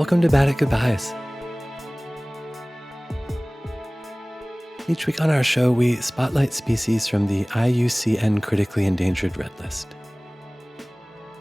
Welcome to Bad at Goodbyes. Each week on our show, we spotlight species from the IUCN Critically Endangered Red List.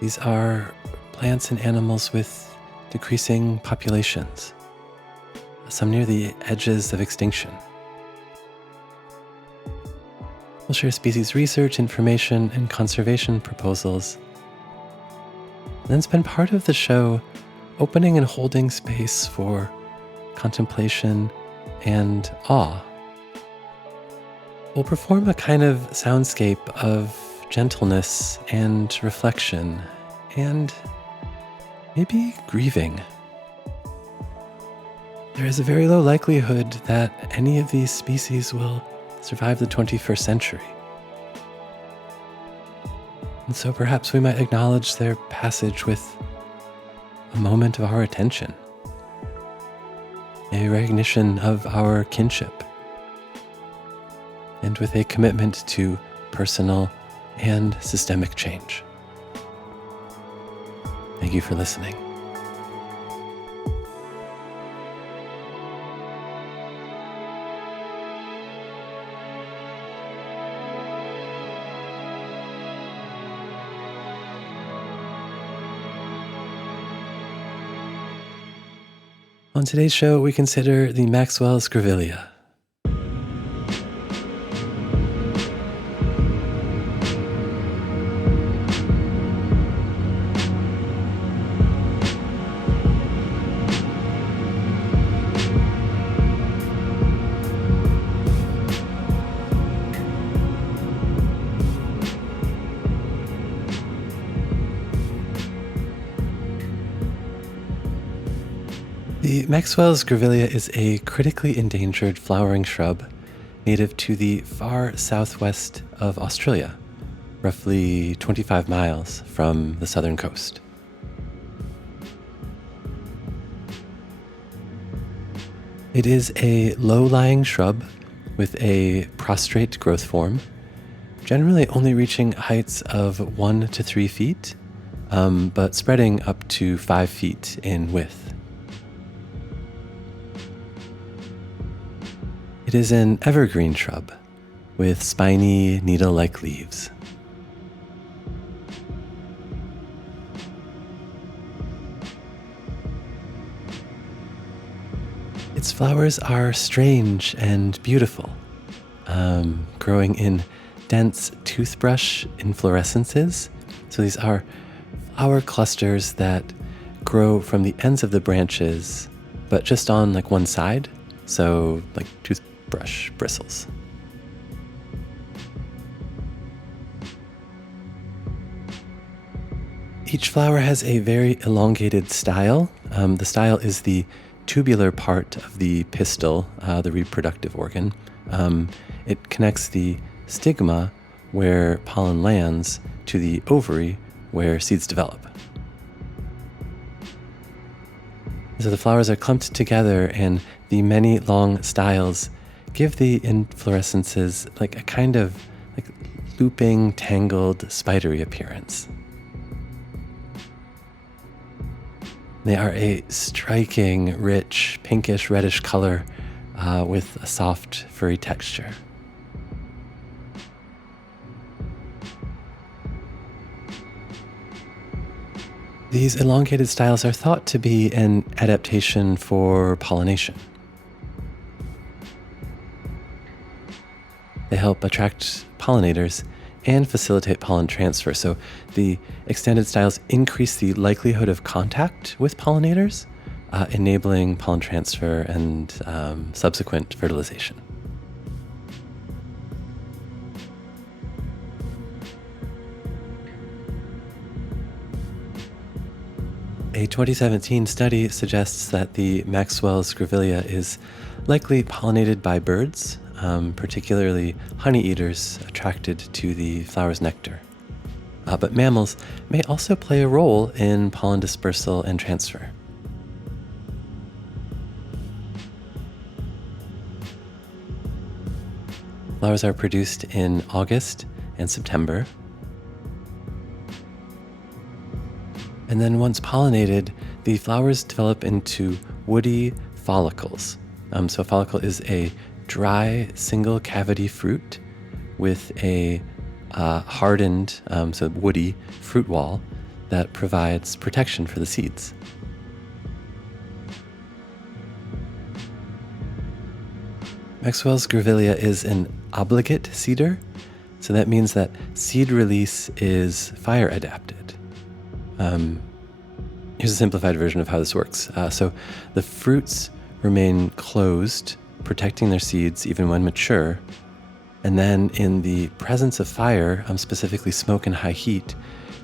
These are plants and animals with decreasing populations, some near the edges of extinction. We'll share species research, information, and conservation proposals, and then spend part of the show opening and holding space for contemplation and awe. We'll perform a kind of soundscape of gentleness and reflection and maybe grieving. There is a very low likelihood that any of these species will survive the 21st century. And so perhaps we might acknowledge their passage with a moment of our attention, a recognition of our kinship, and with a commitment to personal and systemic change. Thank you for listening. On today's show, we consider the Maxwell's Grevillea. The Maxwell's Grevillea is a critically endangered flowering shrub native to the far southwest of Australia, roughly 25 miles from the southern coast. It is a low-lying shrub with a prostrate growth form, generally only reaching heights of 1 to 3 feet, but spreading up to 5 feet in width. It is an evergreen shrub with spiny, needle-like leaves. Its flowers are strange and beautiful, growing in dense toothbrush inflorescences. So these are flower clusters that grow from the ends of the branches, but just on like one side. So like toothbrush bristles. Each flower has a very elongated style. The style is the tubular part of the pistil, the reproductive organ. It connects the stigma, where pollen lands, to the ovary, where seeds develop. So the flowers are clumped together, and the many long styles give the inflorescences like a kind of like looping, tangled, spidery appearance. They are a striking, rich, pinkish, reddish color with a soft, furry texture. These elongated styles are thought to be an adaptation for pollination. They help attract pollinators and facilitate pollen transfer. So the extended styles increase the likelihood of contact with pollinators, enabling pollen transfer and subsequent fertilization. A 2017 study suggests that the Maxwell's Grevillea is likely pollinated by birds, particularly honeyeaters attracted to the flower's nectar. But mammals may also play a role in pollen dispersal and transfer. Flowers are produced in August and September. And then once pollinated, the flowers develop into woody follicles. So a follicle is a dry single cavity fruit with a hardened, so woody fruit wall that provides protection for the seeds. Maxwell's Grevillea is an obligate seeder, so that means that seed release is fire adapted. Here's a simplified version of how this works. So the fruits remain closed, protecting their seeds even when mature, and then in the presence of fire, specifically smoke and high heat,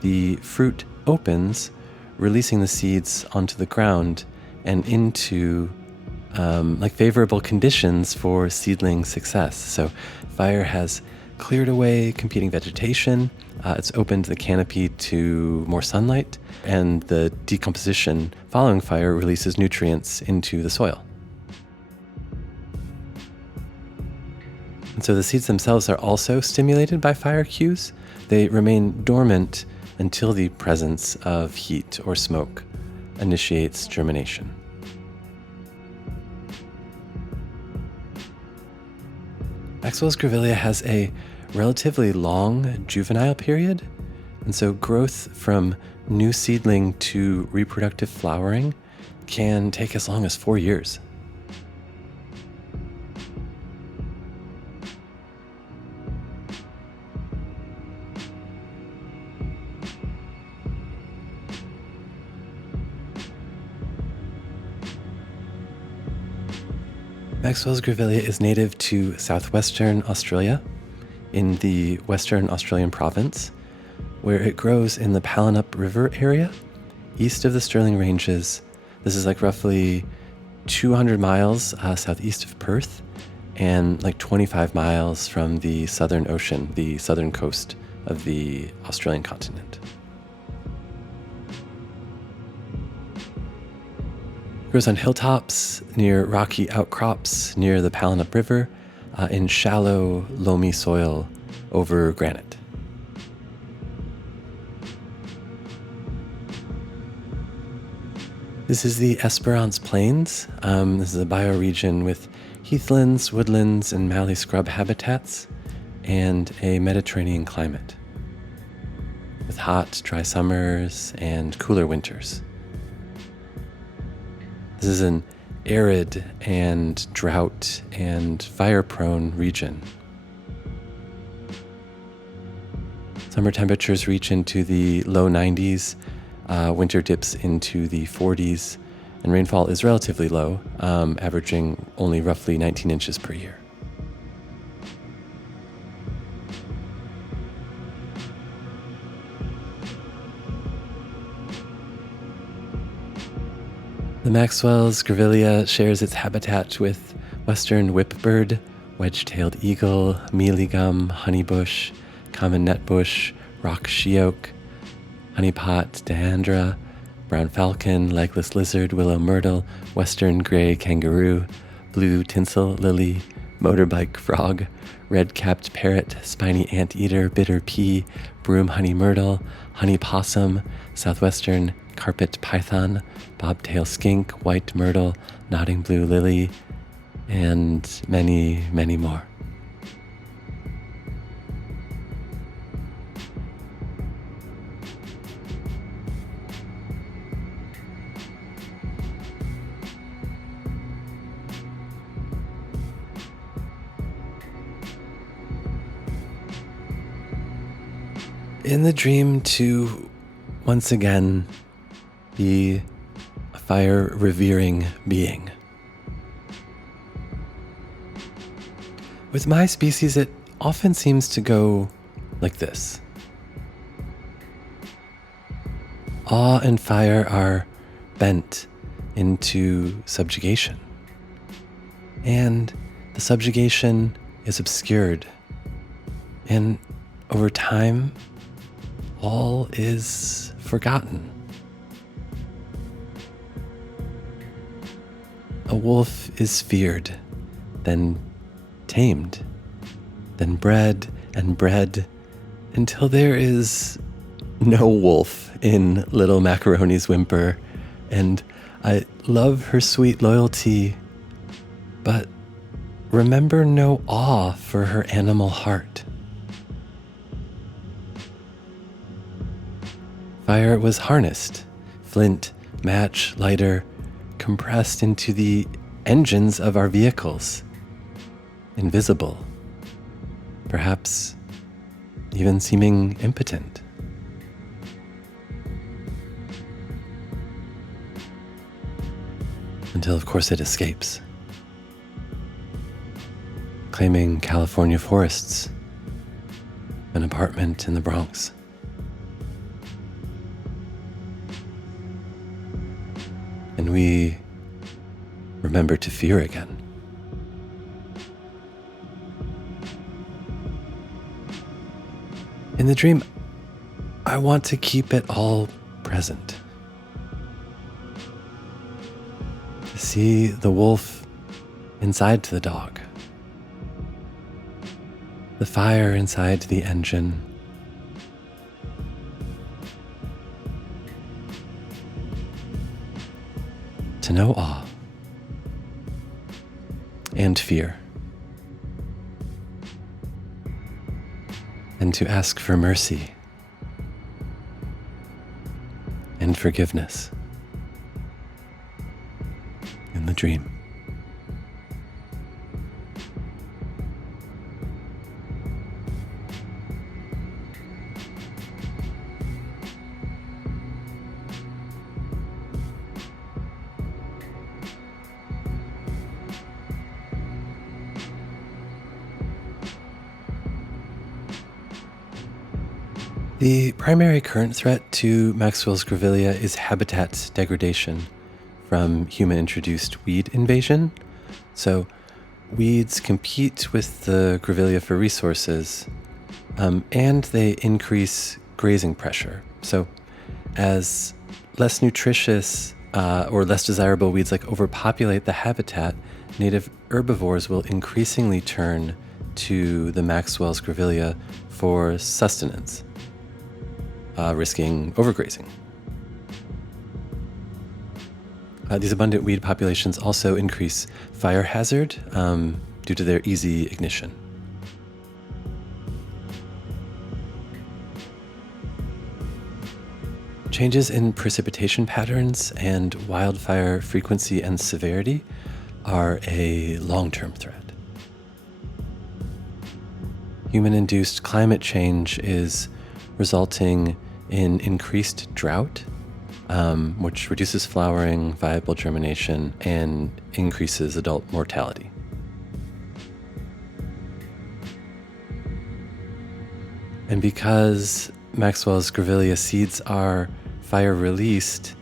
the fruit opens, releasing the seeds onto the ground and into favorable conditions for seedling success. So fire has cleared away competing vegetation, it's opened the canopy to more sunlight, and the decomposition following fire releases nutrients into the soil. And so the seeds themselves are also stimulated by fire cues. They remain dormant until the presence of heat or smoke initiates germination. Maxwell's Grevillea has a relatively long juvenile period, and so growth from new seedling to reproductive flowering can take as long as 4 years. Maxwell's Grevillea is native to southwestern Australia in the Western Australian province, where it grows in the Pallinup River area, east of the Stirling Ranges. This is like roughly 200 miles southeast of Perth and like 25 miles from the Southern Ocean, the southern coast of the Australian continent. It grows on hilltops, near rocky outcrops, near the Pallinup River, in shallow, loamy soil over granite. This is the Esperance Plains. This is a bioregion with heathlands, woodlands, and mallee scrub habitats, and a Mediterranean climate, with hot, dry summers and cooler winters. This is an arid and drought and fire-prone region. Summer temperatures reach into the low 90s, winter dips into the 40s, and rainfall is relatively low, averaging only roughly 19 inches per year. The Maxwell's Grevillea shares its habitat with western whipbird, wedge-tailed eagle, mealy-gum, honeybush, common netbush, rock sheoak, honeypot, deandra, brown falcon, legless lizard, willow myrtle, western gray kangaroo, blue tinsel lily, motorbike frog, red-capped parrot, spiny anteater, bitter pea, broom honey myrtle, honey possum, southwestern carpet python, bobtail skink, white myrtle, nodding blue lily, and many, many more. In the dream to once again be a fire-revering being. With my species, it often seems to go like this. Awe and fire are bent into subjugation, and the subjugation is obscured, and over time, all is forgotten. A wolf is feared, then tamed, then bred and bred, until there is no wolf in little Macaroni's whimper, And I love her sweet loyalty, but remember no awe for her animal heart. Fire was harnessed, flint, match, lighter, compressed into the engines of our vehicles, invisible, perhaps even seeming impotent. Until, of course, it escapes, claiming California forests, an apartment in the Bronx. And we remember to fear again. In the dream, I want to keep it all present. See the wolf inside the dog, the fire inside the engine, to know awe and fear, and to ask for mercy and forgiveness in the dream. The primary current threat to Maxwell's Grevillea is habitat degradation from human-introduced weed invasion. So weeds compete with the Grevillea for resources, and they increase grazing pressure. So as less nutritious or less desirable weeds like overpopulate the habitat, native herbivores will increasingly turn to the Maxwell's Grevillea for sustenance, risking overgrazing. These abundant weed populations also increase fire hazard due to their easy ignition. Changes in precipitation patterns and wildfire frequency and severity are a long-term threat. Human-induced climate change is resulting in increased drought, which reduces flowering, viable germination, and increases adult mortality. And because Maxwell's Grevillea seeds are fire-released,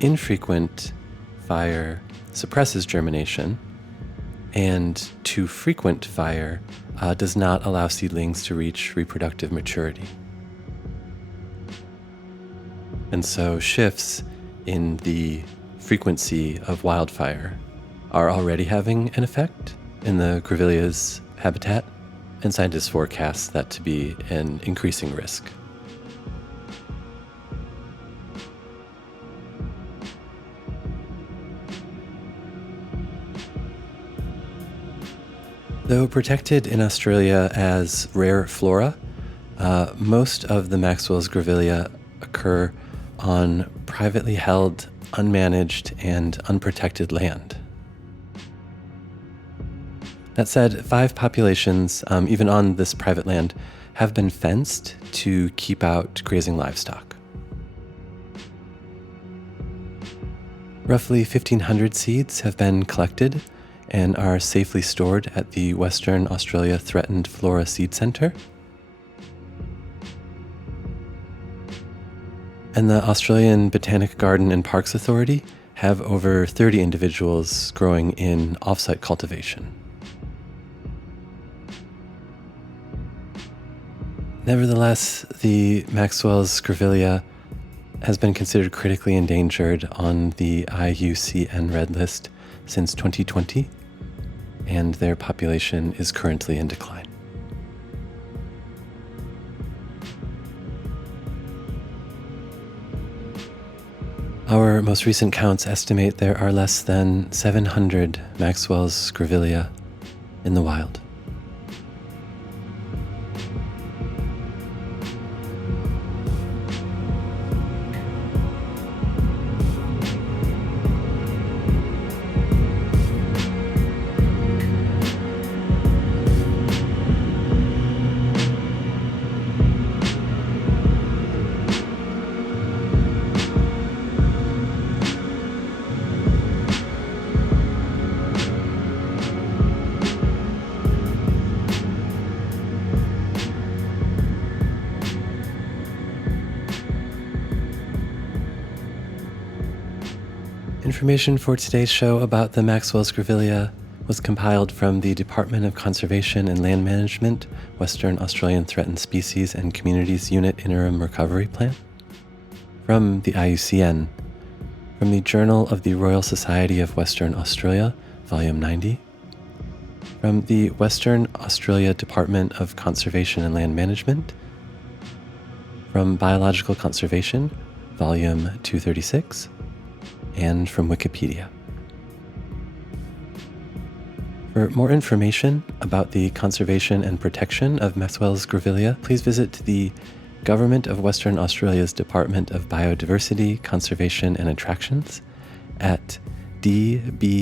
infrequent fire suppresses germination, and too frequent fire does not allow seedlings to reach reproductive maturity. And so shifts in the frequency of wildfire are already having an effect in the Grevillea's habitat, and scientists forecast that to be an increasing risk. Though protected in Australia as rare flora, most of the Maxwell's Grevillea occur on privately held, unmanaged, and unprotected land. That said, 5 populations, even on this private land, have been fenced to keep out grazing livestock. Roughly 1,500 seeds have been collected and are safely stored at the Western Australia Threatened Flora Seed Centre. And the Australian Botanic Garden and Parks Authority have over 30 individuals growing in off-site cultivation. Nevertheless, the Maxwell's Grevillea has been considered critically endangered on the IUCN Red List since 2020, and their population is currently in decline. Our most recent counts estimate there are less than 700 Maxwell's Grevillea in the wild. Information for today's show about the Maxwell's Grevillea was compiled from the Department of Conservation and Land Management, Western Australian Threatened Species and Communities Unit Interim Recovery Plan, from the IUCN, from the Journal of the Royal Society of Western Australia, Volume 90, from the Western Australia Department of Conservation and Land Management, from Biological Conservation, Volume 236, and from Wikipedia. For more information about the conservation and protection of Maxwell's Grevillea, please visit the Government of Western Australia's Department of Biodiversity, Conservation and Attractions at dbca.wa.gov.au.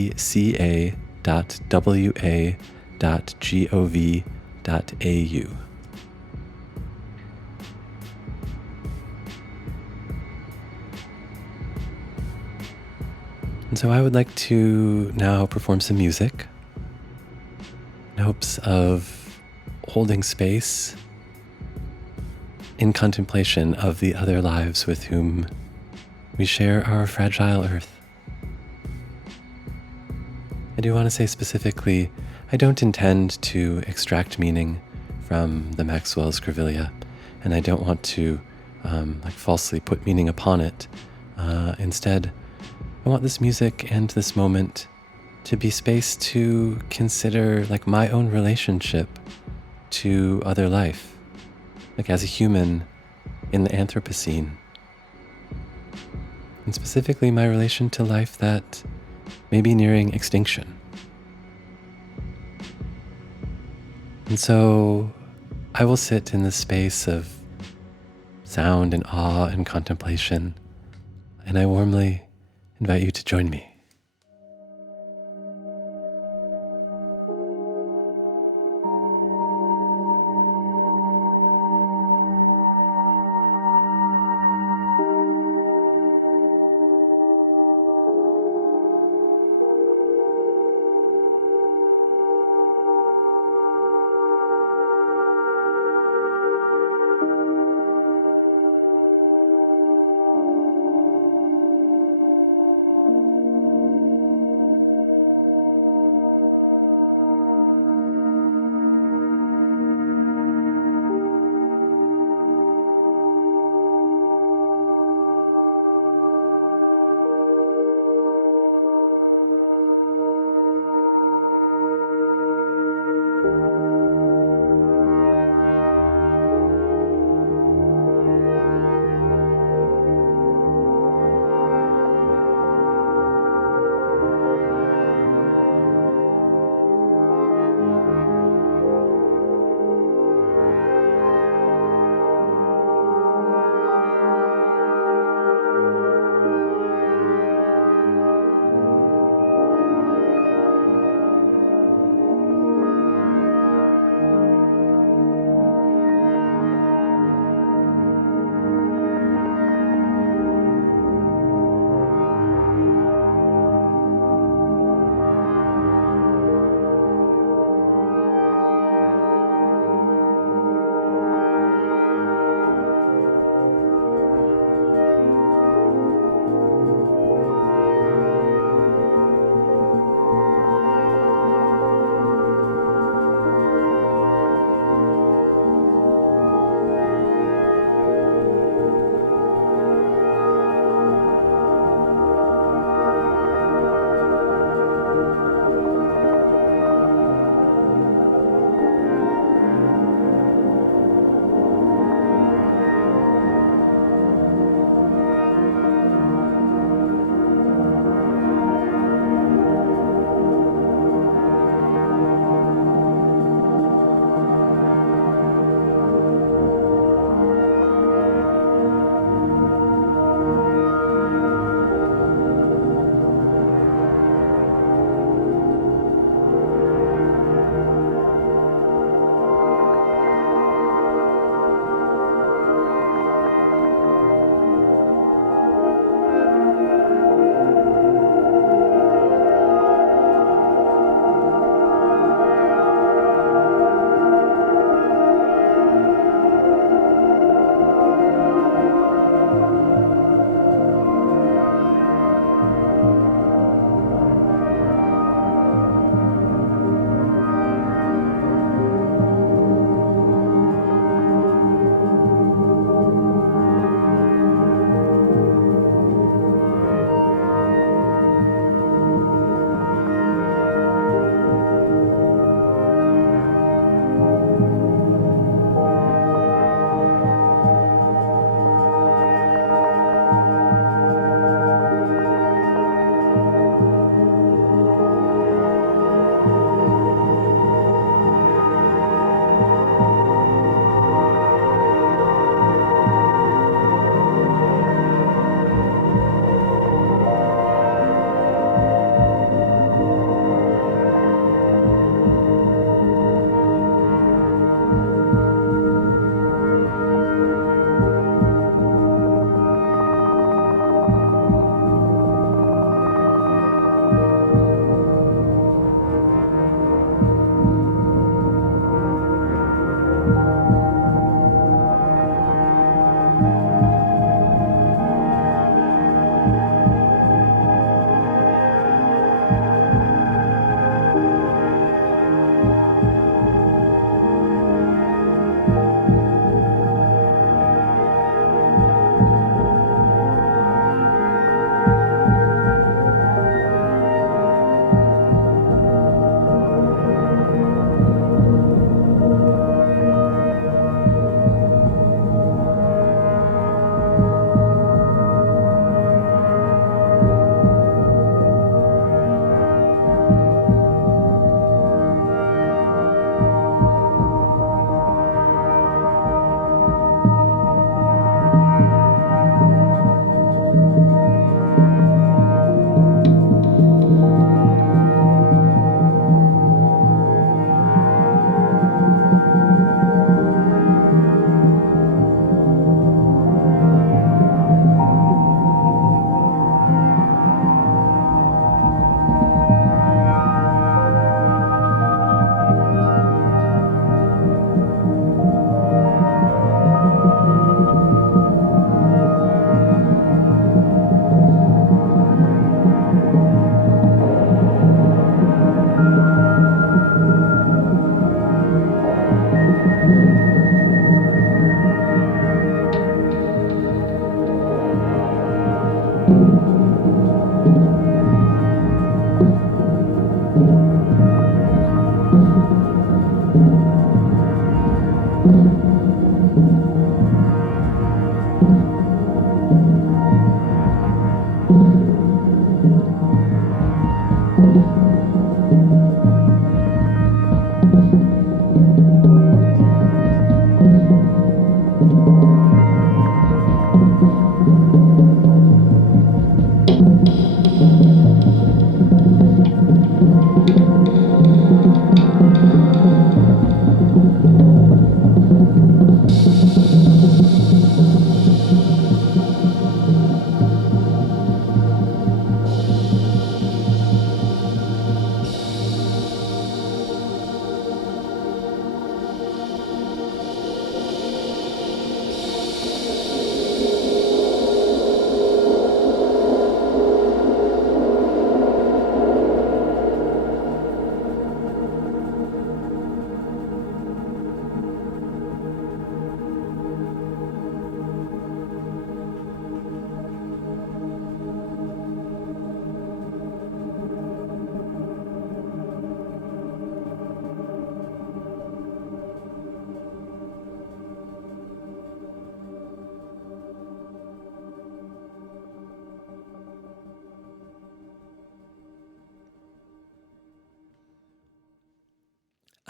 And so I would like to now perform some music in hopes of holding space in contemplation of the other lives with whom we share our fragile earth. I do want to say specifically, I don't intend to extract meaning from the Maxwell's Grevillea, and I don't want to falsely put meaning upon it. Instead, I want this music and this moment to be space to consider my own relationship to other life, as a human in the Anthropocene, and specifically my relation to life that may be nearing extinction. And so I will sit in this space of sound and awe and contemplation, and I warmly invite you to join me.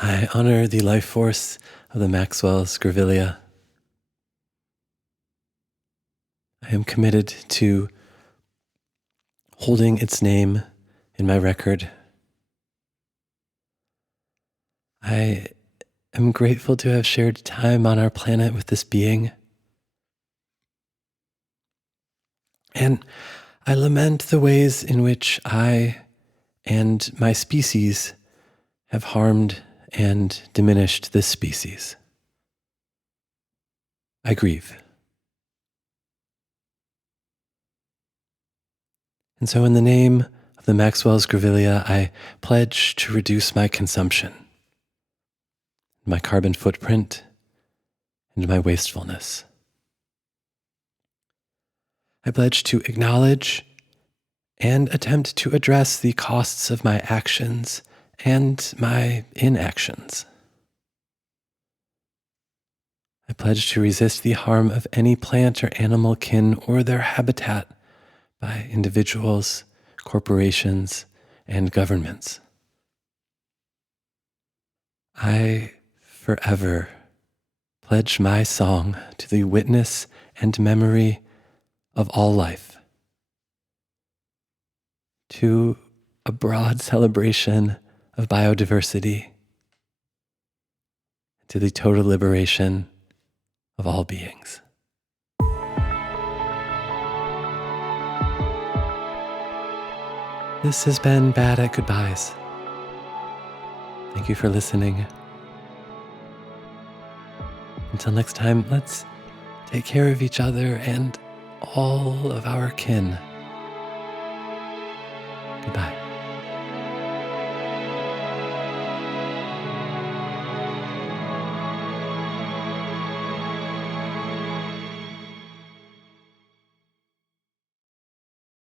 I honor the life force of the Maxwell's Grevillea. I am committed to holding its name in my record. I am grateful to have shared time on our planet with this being. And I lament the ways in which I and my species have harmed and diminished this species. I grieve. And so in the name of the Maxwell's Grevillea, I pledge to reduce my consumption, my carbon footprint, and my wastefulness. I pledge to acknowledge and attempt to address the costs of my actions and my inactions. I pledge to resist the harm of any plant or animal kin or their habitat by individuals, corporations, and governments. I forever pledge my song to the witness and memory of all life, to a broad celebration of biodiversity, to the total liberation of all beings. This has been Bad at Goodbyes. Thank you for listening. Until next time, let's take care of each other and all of our kin. Goodbye.